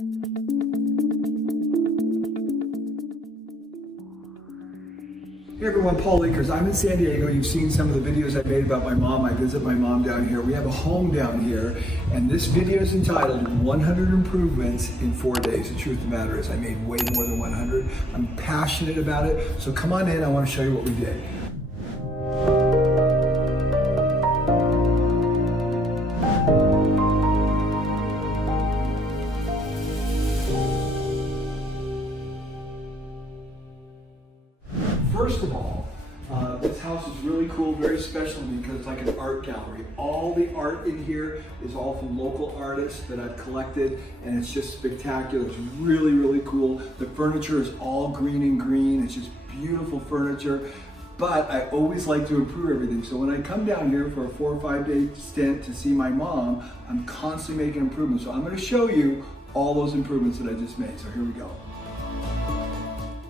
Hey everyone, Paul Akers. I'm in San Diego. You've seen some of the videos I made about my mom. I visit my mom down here. We have a home down here, and this video is entitled 100 Improvements in 4 Days. The truth of the matter is I made way more than 100. I'm passionate about it. So come on in, I want to show you what we did. First of all, this house is really cool, very special to me because it's like an art gallery. All the art in here is all from local artists that I've collected, and it's just spectacular. It's really, really cool. The furniture is all green and green. It's just beautiful furniture. But I always like to improve everything. So when I come down here for a 4 or 5 day stint to see my mom, I'm constantly making improvements. So I'm going to show you all those improvements that I just made. So here we go.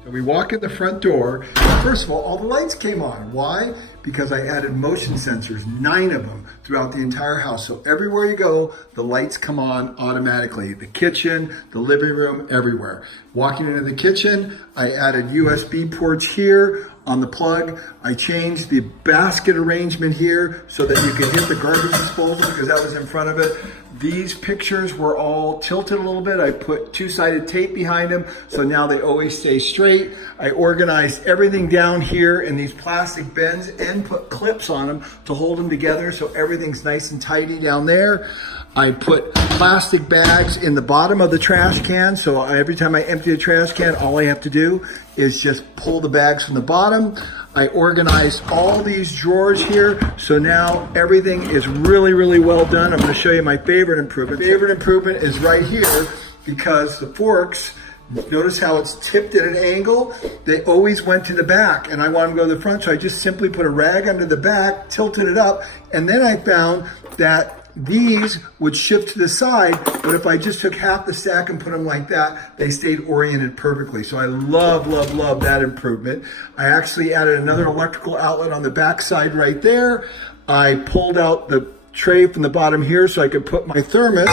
So we walk in the front door. First of all the lights came on. Why? Because I added motion sensors, 9 of them throughout the entire house. So everywhere you go, the lights come on automatically. The kitchen, the living room, everywhere. Walking into the kitchen, I added USB ports here on the plug. I changed the basket arrangement here so that you can hit the garbage disposal because that was in front of it. These pictures were all tilted a little bit. I put 2-sided tape behind them, so now they always stay straight. I organized everything down here in these plastic bins and put clips on them to hold them together so everything's nice and tidy down there. I put plastic bags in the bottom of the trash can, so every time I empty a trash can, all I have to do is just pull the bags from the bottom. I organized all these drawers here, so now everything is really, really well done. I'm going to show you my favorite improvement. Favorite improvement is right here because the forks, notice how it's tipped at an angle? They always went to the back, and I want them to go to the front, so I just simply put a rag under the back, tilted it up, and then I found that these would shift to the side, but if I just took half the stack and put them like that, they stayed oriented perfectly. So I love, love, love that improvement. I actually added another electrical outlet on the back side right there. I pulled out the tray from the bottom here so I could put my thermos.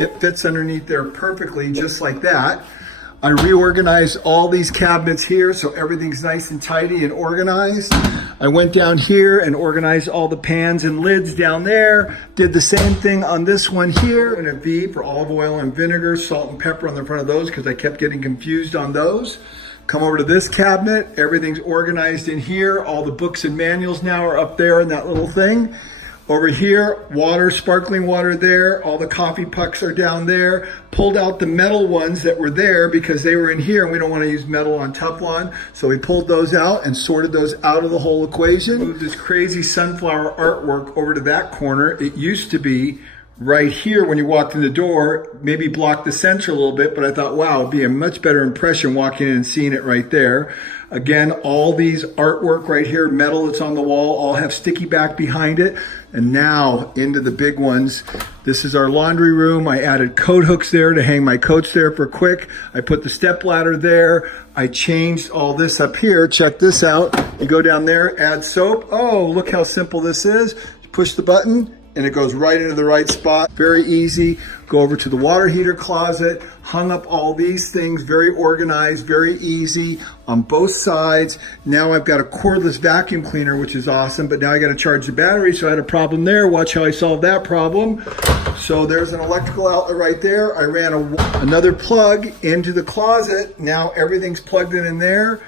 It fits underneath there perfectly, just like that. I reorganized all these cabinets here so everything's nice and tidy and organized. I went down here and organized all the pans and lids down there. Did the same thing on this one here. And a V for olive oil and vinegar, salt and pepper on the front of those because I kept getting confused on those. Come over to this cabinet. Everything's organized in here. All the books and manuals now are up there in that little thing. Over here, water, sparkling water there. All the coffee pucks are down there. Pulled out the metal ones that were there because they were in here and we don't want to use metal on Teflon. So we pulled those out and sorted those out of the whole equation. Moved this crazy sunflower artwork over to that corner. It used to be right here when you walked in the door, maybe blocked the center a little bit, but I thought, wow, it'd be a much better impression walking in and seeing it right there. Again, all these artwork right here, metal that's on the wall, all have sticky back behind it. And now into the big ones. This is our laundry room. I added coat hooks there to hang my coats there for quick. I put the step ladder there. I changed all this up here. Check this out. You go down there, add soap. Oh, look how simple this is. Push the button and it goes right into the right spot. Very easy. Go over to the water heater closet, hung up all these things, very organized, very easy on both sides. Now I've got a cordless vacuum cleaner, which is awesome, but now I got to charge the battery, so I had a problem there. Watch how I solved that problem. So there's an electrical outlet right there. I ran another plug into the closet. Now everything's plugged in there.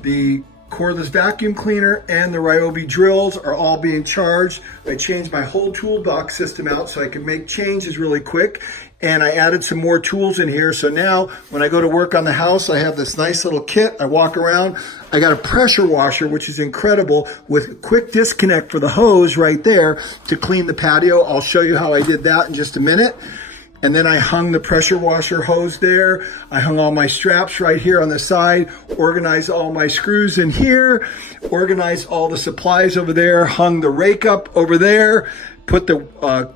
The cordless vacuum cleaner and the Ryobi drills are all being charged. I changed my whole toolbox system out so I can make changes really quick. And I added some more tools in here. So now when I go to work on the house, I have this nice little kit. I walk around. I got a pressure washer, which is incredible, with a quick disconnect for the hose right there to clean the patio. I'll show you how I did that in just a minute. And then I hung the pressure washer hose there. I hung all my straps right here on the side, organized all my screws in here, organized all the supplies over there, hung the rake up over there, put the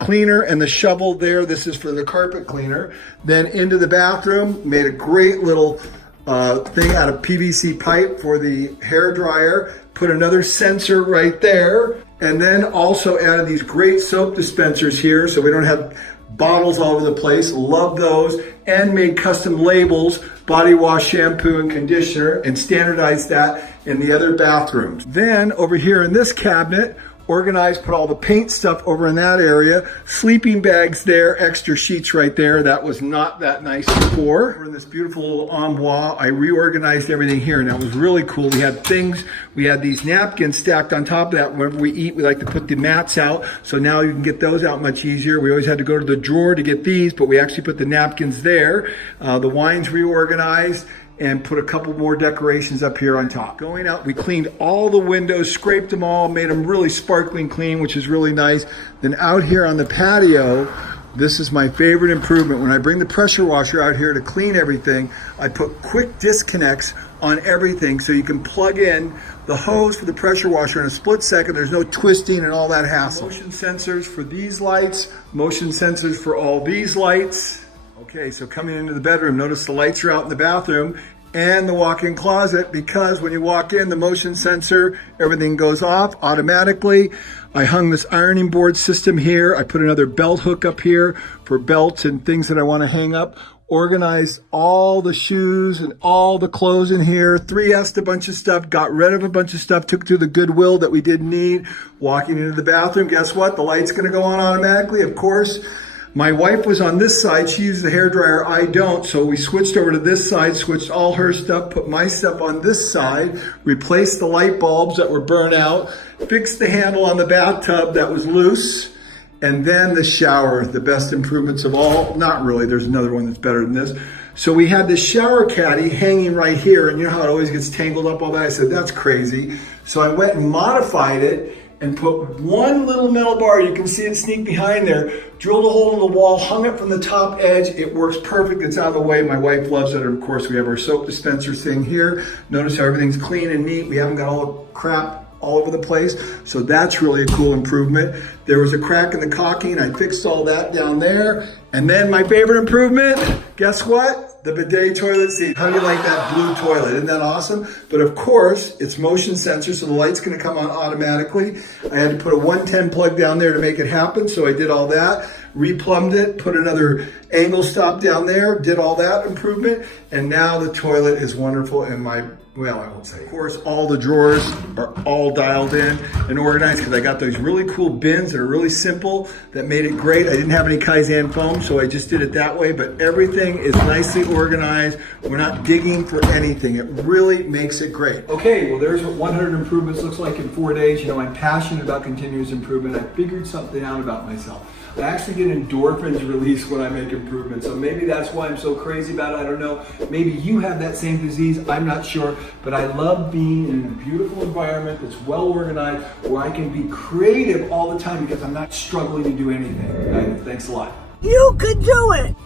cleaner and the shovel there. This is for the carpet cleaner. Then into the bathroom, made a great little thing out of PVC pipe for the hair dryer, put another sensor right there, and then also added these great soap dispensers here so we don't have bottles all over the place, love those, and made custom labels, body wash, shampoo, and conditioner, and standardized that in the other bathrooms. Then over here in this cabinet, organized, put all the paint stuff over in that area, sleeping bags there, extra sheets right there. That was not that nice before. We're in this beautiful little armoire. I reorganized everything here, and that was really cool. We had things, we had these napkins stacked on top of that. Whenever we eat, we like to put the mats out, so now you can get those out much easier. We always had to go to the drawer to get these, but we actually put the napkins there. The wine's reorganized, and put a couple more decorations up here on top. Going out, we cleaned all the windows, scraped them all, made them really sparkling clean, which is really nice. Then out here on the patio, this is my favorite improvement. When I bring the pressure washer out here to clean everything, I put quick disconnects on everything so you can plug in the hose for the pressure washer in a split second. There's no twisting and all that hassle. Motion sensors for these lights, motion sensors for all these lights. Okay, so coming into the bedroom, notice the lights are out in the bathroom and the walk-in closet, because when you walk in, the motion sensor, everything goes off automatically. I hung this ironing board system here. I put another belt hook up here for belts and things that I want to hang up. Organized all the shoes and all the clothes in here. 3S'd a bunch of stuff, got rid of a bunch of stuff, took to the Goodwill that we didn't need. Walking into the bathroom, guess what? The light's gonna go on automatically, of course. My wife was on this side. She used the hairdryer. I don't. So we switched over to this side, switched all her stuff, put my stuff on this side, replaced the light bulbs that were burnt out, fixed the handle on the bathtub that was loose, and then the shower, the best improvements of all. Not really. There's another one that's better than this. So we had this shower caddy hanging right here, and you know how it always gets tangled up all that? I said, that's crazy. So I went and modified it and put one little metal bar, you can see it sneak behind there, drilled a hole in the wall, hung it from the top edge. It works perfect, it's out of the way. My wife loves it. And of course, we have our soap dispenser thing here. Notice how everything's clean and neat. We haven't got all the crap all over the place. So that's really a cool improvement. There was a crack in the caulking. I fixed all that down there. And then my favorite improvement, guess what? The bidet toilet seat. How do you like that blue toilet? Isn't that awesome? But of course, it's motion sensor, so the light's gonna come on automatically. I had to put a 110 plug down there to make it happen, so I did all that. Replumbed it, put another angle stop down there, did all that improvement, and now the toilet is wonderful in my, well, I won't say. Of course, all the drawers are all dialed in and organized because I got those really cool bins that are really simple that made it great. I didn't have any Kaizen foam, so I just did it that way, but everything is nicely organized. We're not digging for anything. It really makes it great. Okay, well, there's what 100 improvements looks like in 4 days. You know, I'm passionate about continuous improvement. I figured something out about myself. I actually get endorphins released when I make improvements. So maybe that's why I'm so crazy about it. I don't know. Maybe you have that same disease. I'm not sure. But I love being in a beautiful environment that's well organized where I can be creative all the time because I'm not struggling to do anything. Thanks a lot. You can do it.